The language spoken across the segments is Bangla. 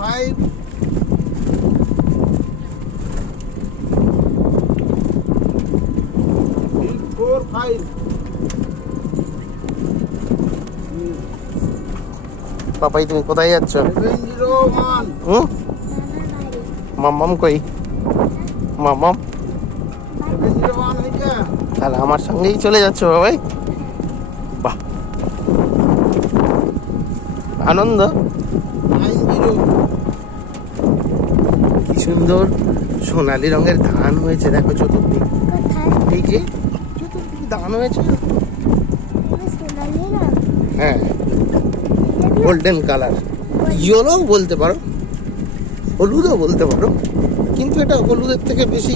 5 4 5 পাপাই তুমি কোথায় যাচ্ছ? 701 হুম, মাম্মাম কই? মাম্মাম 701 হইছে তাহলে আমার সঙ্গেই চলে যাচ্ছ বাবাই। বাহ, আনন্দ। 90 কি সুন্দর সোনালি রঙের ধান হয়েছে, দেখো চতুর্দিক। এই যে চতুর্দিক ধান হয়েছে, হ্যাঁ, গোল্ডেন কালার, ইয়েলো বলতে পারো, হলুদও বলতে পারো, কিন্তু এটা হলুদের থেকে বেশি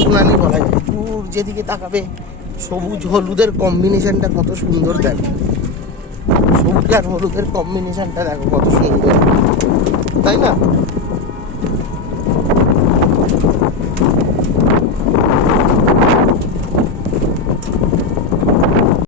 সোনালি বলা যায়। দূর যেদিকে তাকাবে সবুজ হলুদের কম্বিনেশনটা কত সুন্দর, দেখো সবুজ আর হলুদের কম্বিনেশনটা দেখো কত সুন্দর, তাই না?